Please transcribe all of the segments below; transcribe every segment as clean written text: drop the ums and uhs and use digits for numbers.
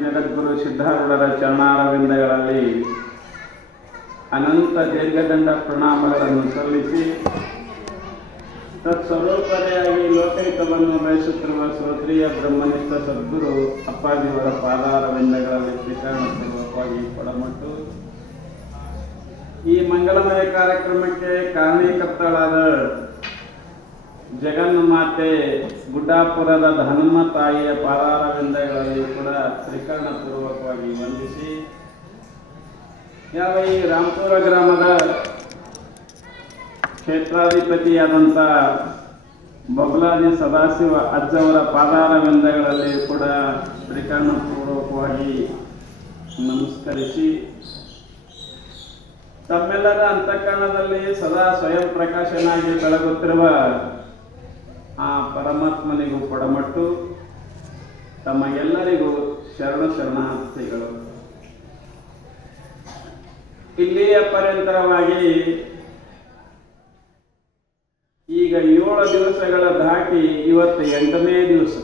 ಜಗದ್ಗುರು ಸಿದ್ಧಾರೂಢರ ಚರಣಾರವಿಂದಗಳಲ್ಲಿ ಅನಂತ ದೀರ್ಘದಂಡ ಪ್ರಣಾಮಗಳನ್ನು ಸಲ್ಲಿಸಿ ತತ್ಸ್ವರೂಪತೆಯಾಗಿ ಲೋಕಹಿತವನ್ನು ಬಯಸುತ್ತಿರುವ ಶ್ರೋತ್ರಿಯ ಬ್ರಹ್ಮನಿಷ್ಠ ಸದ್ಗುರು ಅಪ್ಪಾಜಿಯವರ ಪಾದಾರವಿಂದಗಳಲ್ಲಿ ಶ್ರೀಕರಣಪೂರ್ವಕವಾಗಿ ಕೊಡಮಟ್ಟು ಈ ಮಂಗಲಮಯ ಕಾರ್ಯಕ್ರಮಕ್ಕೆ ಕಾರಣೀಕರ್ತಳಾದ ಜಗನ್ಮಾತೆ ಗುಡ್ಡಾಪುರದ ಧನುಮ ತಾಯಿಯ ಪಾದಾರವಿಂದಗಳಲ್ಲಿ ಕೂಡ ಶ್ರೀಕರಣಪೂರ್ವಕವಾಗಿ ವಂದಿಸಿ ಯಾವ ಈ ರಾಮಪುರ ಗ್ರಾಮದ ಕ್ಷೇತ್ರಾಧಿಪತಿಯಾದಂಥ ಬಬಲಾದಿ ಸದಾಶಿವ ಅಜ್ಜವರ ಪಾದಾರವಿಂದಗಳಲ್ಲಿ ಕೂಡ ಶ್ರೀಕರಣಪೂರ್ವಕವಾಗಿ ನಮಸ್ಕರಿಸಿ ತಮ್ಮೆಲ್ಲರ ಅಂತಃಕರಣದಲ್ಲಿ ಸದಾ ಸ್ವಯಂ ಪ್ರಕಾಶನಾಗಿ ಬೆಳಗುತ್ತಿರುವ ಆ ಪರಮಾತ್ಮನಿಗೂ ಕೊಡಮಟ್ಟು ತಮ್ಮ ಎಲ್ಲರಿಗೂ ಶರಣಾರ್ಥಿಗಳು. ಇಲ್ಲಿಯ ಪರ್ಯಂತರವಾಗಿ ಈಗ 7 ದಿವಸಗಳ ದಾಟಿ ಇವತ್ತು 8ನೇ ದಿವಸ.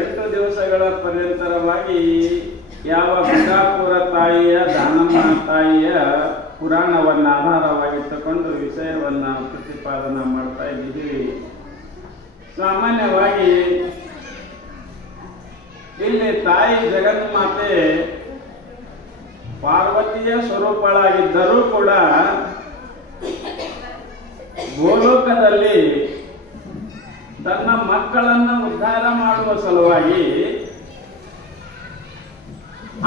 8 ದಿವಸಗಳ ಪರ್ಯಂತರವಾಗಿ ಯಾವ ಗುಡ್ಡಾಪುರ ತಾಯಿಯ ದಾನಮ್ಮ ತಾಯಿಯ ಪುರಾಣವನ್ನು ಆಧಾರವಾಗಿಟ್ಟುಕೊಂಡು ವಿಷಯವನ್ನು ಪ್ರತಿಪಾದನೆ ಮಾಡ್ತಾ ಇದ್ದೀವಿ. ಸಾಮಾನ್ಯವಾಗಿ ಇಲ್ಲಿ ತಾಯಿ ಜಗನ್ಮಾತೆ ಪಾರ್ವತಿಯ ಸ್ವರೂಪಳಾಗಿದ್ದರೂ ಕೂಡ ಗೋಲೋಕದಲ್ಲಿ ತನ್ನ ಮಕ್ಕಳನ್ನು ಉದ್ಧಾರ ಮಾಡುವ ಸಲುವಾಗಿ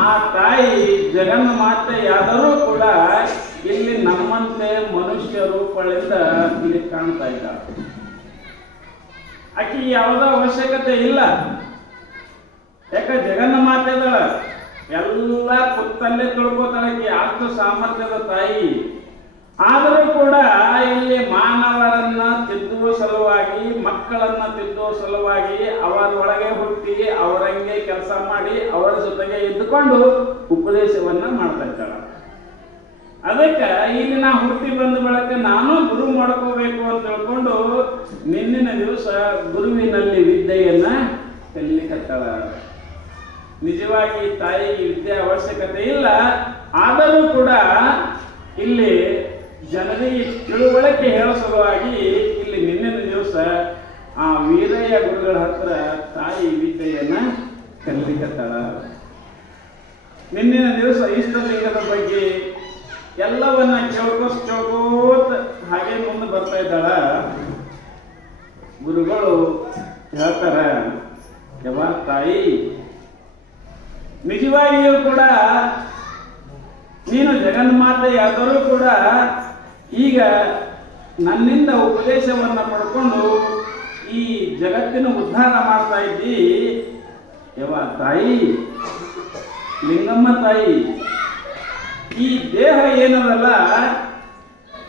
ಆ ತಾಯಿ ಜಗನ್ಮಾತೆಯಾದರೂ ಕೂಡ ಇಲ್ಲಿ ನಮ್ಮಂತೆ ಮನುಷ್ಯ ರೂಪಗಳಿಂದ ಇಲ್ಲಿ ಕಾಣ್ತಾ ಇದ್ದಾರೆ. ಆಕೆ ಯಾವುದೋ ಅವಶ್ಯಕತೆ ಇಲ್ಲ. ಯಾಕೆ ಜಗನ್ಮಾತೆ ಅದಳ, ಎಲ್ಲ ಕುತ್ತಲ್ಲೇ ತೊಳ್ಕೋತಾಳಕ್ಕೆ ಅಷ್ಟು ಸಾಮರ್ಥ್ಯದ ತಾಯಿ. ಆದರೂ ಕೂಡ ಇಲ್ಲಿ ಮಾನವರನ್ನ ತಿದ್ದುವ ಸಲುವಾಗಿ, ಮಕ್ಕಳನ್ನ ತಿದ್ದುವ ಸಲುವಾಗಿ ಅವರೊಳಗೆ ಹುಟ್ಟಿ ಅವರಂಗೆ ಕೆಲಸ ಮಾಡಿ ಅವರ ಜೊತೆಗೆ ಇದ್ದುಕೊಂಡು ಉಪದೇಶವನ್ನ ಮಾಡ್ತಾ ಇದ್ದಾಳೆ. ಅದಕ್ಕೆ ಇಲ್ಲಿ ನಾ ಹುಟ್ಟಿ ಬಂದ ಬಳಕ ನಾನು ಗುರು ಮಾಡ್ಕೋಬೇಕು ಅಂತ ತಿಳ್ಕೊಂಡು ನಿನ್ನಿನ ದಿವಸ ಗುರುವಿನಲ್ಲಿ ವಿದ್ಯೆಯನ್ನ ಕಲಿಲಿಕತ್ತಾಳ. ನಿಜವಾಗಿ ತಾಯಿಗೆ ವಿದ್ಯೆ ಅವಶ್ಯಕತೆ ಇಲ್ಲ. ಆದರೂ ಕೂಡ ಇಲ್ಲಿ ಜನರಿಗೆ ತಿಳುವಳಿಕೆ ಹೇಳೋ ಸಲುವಾಗಿ ಇಲ್ಲಿ ನಿನ್ನಿನ ದಿವಸ ಆ ವೀರಯ್ಯ ಗುರುಗಳ ಹತ್ರ ತಾಯಿ ವಿದ್ಯೆಯನ್ನ ಕಲಿಲಿಕತ್ತಾಳ. ನಿನ್ನಿನ ದಿವಸ ಇಷ್ಟಲಿಂಗದ ಬಗ್ಗೆ ಎಲ್ಲವನ್ನ ಕೇಳ್ಕೋತ ಹಾಗೆ ಮುಂದೆ ಬರ್ತಾ ಇದ್ದಾಳ. ಗುರುಗಳು ಹೇಳ್ತಾರ, ಯವ್ವ ತಾಯಿ, ನಿಜವಾಗಿಯೂ ಕೂಡ ನೀನು ಜಗನ್ಮಾತೆಯಾದರೂ ಕೂಡ ಈಗ ನನ್ನಿಂದ ಉಪದೇಶವನ್ನ ಪಡ್ಕೊಂಡು ಈ ಜಗತ್ತಿನ ಉದ್ಧಾರ ಮಾಡ್ತಾ ಇದ್ದಿ. ಯವ್ವ ತಾಯಿ, ಲಿಂಗಮ್ಮ ತಾಯಿ, ಈ ದೇಹ ಏನದಲ್ಲ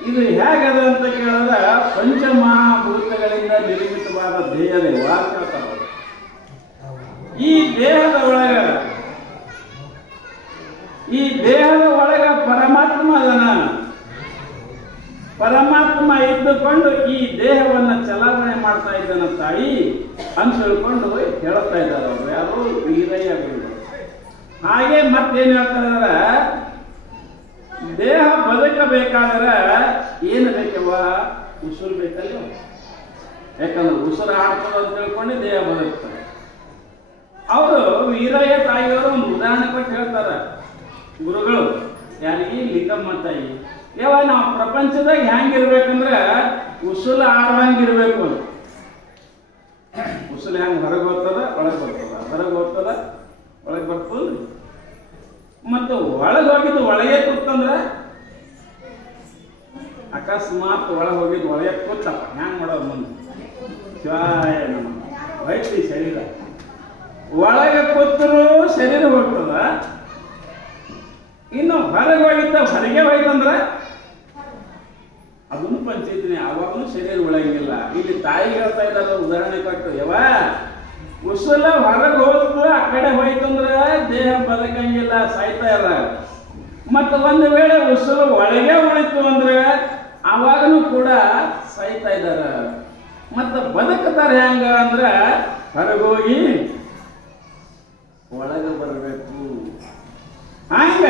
ಇದು ಹೇಗದ ಅಂತ ಕೇಳಿದ್ರೆ ಪಂಚಮಹಾಭೂತಗಳಿಂದ ನಿರ್ಮಿತವಾದ ದೇಹದ ವಾರ್ತಾವ. ಈ ದೇಹದ ಒಳಗ ಪರಮಾತ್ಮ ಅದನ. ಪರಮಾತ್ಮ ಇದ್ದುಕೊಂಡು ಈ ದೇಹವನ್ನ ಚಲಾವಣೆ ಮಾಡ್ತಾ ಇದ್ದಾನ ತಾಯಿ ಅಂತ ತಿಳ್ಕೊಂಡು ಹೇಳ್ತಾ ಇದ್ದಾರೆ ಅವರು, ಯಾರು ವೀರಯ್ಯ ಗುರುಗಳು. ಹಾಗೆ ಮತ್ತೇನ್ ಹೇಳ್ತಾ ಇದಾರ, ದೇಹ ಬದುಕಬೇಕಾದ್ರೆ ಏನು ಬೇಕವ್ವ? ಉಸಿರು ಬೇಕಲ್ಲ. ಯಾಕಂದ್ರೆ ಉಸಿರು ಆಡ್ತದ ಅಂತ ತಿಳ್ಕೊಂಡು ದೇಹ ಬದುಕ್ತಾರೆ. ಅವರು ವೀರಯ್ಯ ತಾಯಿಯವರು ಒಂದು ಉದಾಹರಣೆ ಕೊಟ್ಟು ಹೇಳ್ತಾರ ಗುರುಗಳು. ಯಾರಿಗೆ? ಲಿಂಗಮ್ಮ ತಾಯಿ. ಯಾವ ನಾವು ಪ್ರಪಂಚದಾಗ ಹೆಂಗಿರ್ಬೇಕಂದ್ರೆ ಉಸುಲು ಆಡ್ದಂಗಿರ್ಬೇಕು. ಉಸುಲು ಹೆಂಗ್ ಹೊರಗೆ ಹೋಗ್ತದ ಒಳಗೆ ಬರ್ತದ, ಹೊರಗೆ ಹೋಗ್ತದ ಒಳಗೆ ಬರ್ತದ. ಮತ್ತು ಒಳಗೆ ಹೋಗಿದ್ದು ಒಳಗೆ ಕೂತಂದ್ರೆ ಅಕಸ್ಮಾತ್ ಒಳಗೆ ಹೋಗಿದ್ದು ಒಳಗೆ ಕೂತಪ್ಪ ಹ್ಯಾಂಗ್ ಮಾಡೋದು ಮುಂದೆ? ಶಿವಾಯ ನಮ್ಮ ವೈದ್ಯ ಶರೀರ ಒಳಗೆ ಕೂತರೂ ಶರೀರ ಹೋಗ್ತದ. ಇನ್ನು ಹೊರಗೆ ಹೋಗಿದ್ದ ಹೊರಗೆ ಹೋಯ್ತಂದ್ರೆ ಅದನ್ನು ಪಂಚಾಯ್ತಿನಿ, ಅವಾಗಲೂ ಶರೀರ ಒಳಗಿಲ್ಲ. ಇಲ್ಲಿ ತಾಯಿ ಹೇಳ್ತಾ ಇದ್ದಾರೆ ಉದಾಹರಣೆ ಕೊಟ್ಟು, ಯವ್ವ ಉಸುಲ ಹೊರಗೆ ಹೋದ್ರೆ ಆ ಕಡೆ ಹೋಯ್ತಂದ್ರೆ ದೇಹ ಬದುಕಂಗಿಲ್ಲ, ಸಾಯ್ತಾ ಇಲ್ಲ. ಮತ್ತು ಒಂದು ವೇಳೆ ಉಸುಲು ಒಳಗೆ ಉಳಿತು ಅಂದ್ರೆ ಅವಾಗನು ಕೂಡ ಸಾಯ್ತಾ ಇದ್ದಾರೆ. ಮತ್ತು ಬದುಕ್ತಾರೆ ಹೆಂಗ ಅಂದ್ರೆ ಹೊರಗೋಗಿ ಒಳಗೆ ಬರಬೇಕು. ಹಂಗ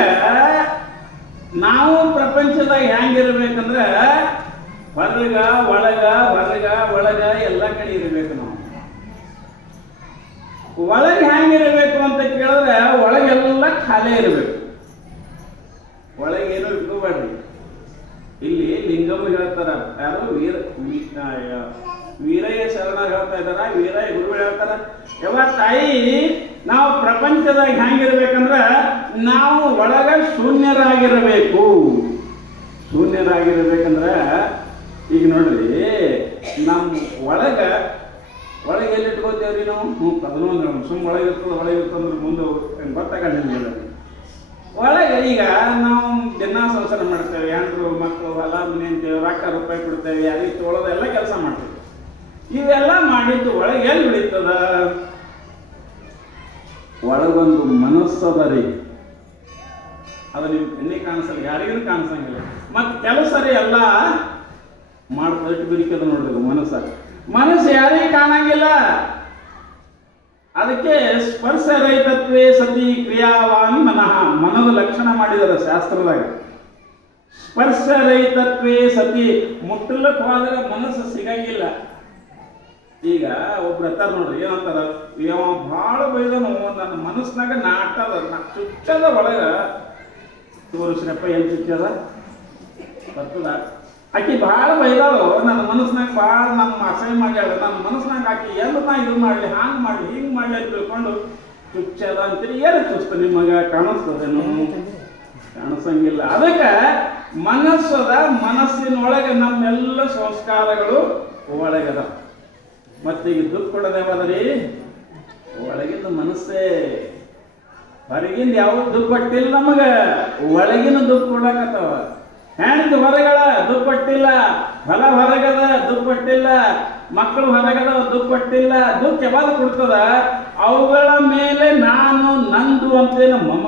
ನಾವು ಪ್ರಪಂಚದಾಗ ಹೆಂಗಿರ್ಬೇಕಂದ್ರ ಹೊರಗ ಒಳಗ ಹೊರಗ ಒಳಗ ಎಲ್ಲ ಕಡೆ ಇರಬೇಕು. ನಾವು ಒಳಗೆ ಹೆಂಗಿರಬೇಕು ಅಂತ ಕೇಳಿದ್ರೆ ಒಳಗೆಲ್ಲ ಖಾಲಿ ಇರಬೇಕು. ಒಳಗೇನು ಇಟ್ಕೋಬೇಡ್ರಿ. ಇಲ್ಲಿ ಲಿಂಗಮ್ಮ ಹೇಳ್ತಾರ, ಯಾರು ವೀರಯ್ಯ ಶರಣ ಹೇಳ್ತಾ ಇದ್ದಾರ, ವೀರಯ್ಯ ಗುರುಗಳು ಹೇಳ್ತಾರ, ಯಾವ ತಾಯಿ ನಾವು ಪ್ರಪಂಚದಾಗ ಹೆಂಗಿರ್ಬೇಕಂದ್ರ ನಾವು ಒಳಗ ಶೂನ್ಯರಾಗಿರಬೇಕು. ಶೂನ್ಯರಾಗಿರ್ಬೇಕಂದ್ರ ಈಗ ನೋಡ್ರಿ, ನಮ್ಮ ಒಳಗೆ ಎಲ್ಲಿ ಇಟ್ಕೋತೇವ್ರಿ ನಾವು? ಅದನ್ನೊಂದು ಸುಮ್ಮ ಒಳಗಿರ್ತಂದ್ರೆ ಮುಂದೆ ಗೊತ್ತಾಗಲ್ಲ. ಒಳಗೆ ಈಗ ನಾವು ದಿನ ಸಂಸಾರ ಮಾಡ್ತೇವೆ, ಹೆಂಡ್ರು ಮಕ್ಕಳು ಹೊಲ ಮನೆ ಅಂತೇವೆ, ರೊಕ್ಕ ರೂಪಾಯಿ ಕೊಡ್ತೇವೆ, ಯಾರಿಗೆ ತೊಗೊಳೋದೆಲ್ಲ ಕೆಲಸ ಮಾಡ್ತೇವೆ. ಇವೆಲ್ಲ ಮಾಡಿದ್ದು ಒಳಗೆ ಎಲ್ಲಿ ಬಿಡಿತದ? ಒಳಗೊಂದು ಮನಸ್ಸದ ರೀ, ಅದು ನಿಮ್ಗೆ ಎಣ್ಣೆ ಕಾಣಿಸಲ್ಲ, ಯಾರಿಗೂ ಕಾಣಿಸಂಗಿಲ್ಲ. ಮತ್ತು ಕೆಲಸ ರೀ ಎಲ್ಲ ಮಾಡ್ತಾ ಬಿಡಿಕದ ನೋಡ್ಬೇಕು. ಮನಸ್ಸು ಯಾರಿಗೂ ಕಾಣಂಗಿಲ್ಲ. ಅದಕ್ಕೆ ಸ್ಪರ್ಶ ರಹಿತತ್ವೇ ಸತಿ ಕ್ರಿಯಾವಾನ್ ಮನಃ, ಮನದ ಲಕ್ಷಣ ಮಾಡಿದಾರೆ ಶಾಸ್ತ್ರದಾಗ. ಸ್ಪರ್ಶ ರಹಿತತ್ವೇ ಸತಿ, ಮುಟ್ಟಲಕ್ಕೆ ಹೋದ್ರೆ ಮನಸ್ಸು ಸಿಗಂಗಿಲ್ಲ. ಈಗ ಒಬ್ರು ಹತ್ತಾರ ನೋಡ್ರಿ, ಏನಂತಾರ, ಇವ ಭಾಳ ಬೈದನು, ನನ್ನ ಮನಸ್ಸಿನಾಗ ನಾಟದ ಚುಚ್ಚದ ಒಳಗ ತೋರಿಸ್ರಪ್ಪ. ಏನು ಚುಚ್ಚದ ಬರ್ತದ? ಆಕಿ ಭಾಳ ಬೈದಾಳು, ನನ್ನ ಮನಸ್ಸಿನಾಗ ಭಾಳ ನಮ್ಮ ಅಸಹ್ಯ ಮಾಡ್ಯಾಳ, ನನ್ನ ಮನಸ್ಸಿನಾಗ ಆಕಿ ಎಲ್ಲ ನಾ ಇದು ಮಾಡಲಿ, ಹಾಂಗೆ ಮಾಡಲಿ, ಹಿಂಗೆ ಮಾಡಲಿ ಅಂತ ತಿಳ್ಕೊಂಡು ಚುಚ್ಚದ ಅಂತೀರಿ. ಏನು ಚುಚ್ಚ ನಿಮಗೆ ಕಾಣಿಸ್ತದೇನು? ಕಾಣಿಸಂಗಿಲ್ಲ. ಅದಕ್ಕೆ ಮನಸ್ಸದ, ಮನಸ್ಸಿನೊಳಗೆ ನಮ್ಮೆಲ್ಲ ಸಂಸ್ಕಾರಗಳು ಒಳಗದ. ಮತ್ತೀಗ ದುಡ್ಡು ಕೊಡೋದು ಯಾವ್ದ್ರಿ? ಒಳಗಿಂದ ಮನಸ್ಸೇ. ಹೊರಗಿಂದ ಯಾವ ದುಡ್ಡು ಕೊಟ್ಟಿಲ್ಲ ನಮಗೆ, ಒಳಗಿನ ದುಡ್ಡು ಕೊಡಕತ್ತವ. ಹೆಣ್ದು ಹೊರಗದ ದುಡ್ಡು ಕೊಟ್ಟಿಲ್ಲ, ಹೊಲ ಹೊರಗದ ದುಡ್ಡು ಕೊಟ್ಟಿಲ್ಲ, ಮಕ್ಕಳು ಹೊರಗದ ದುಡ್ಡು ಕೊಟ್ಟಿಲ್ಲ. ದುಡ್ಡು ಯಾವಾಗ ಕೊಡ್ತದ? ಅವುಗಳ ಮೇಲೆ ನಾನು ನಂದು ಅಂತೇನು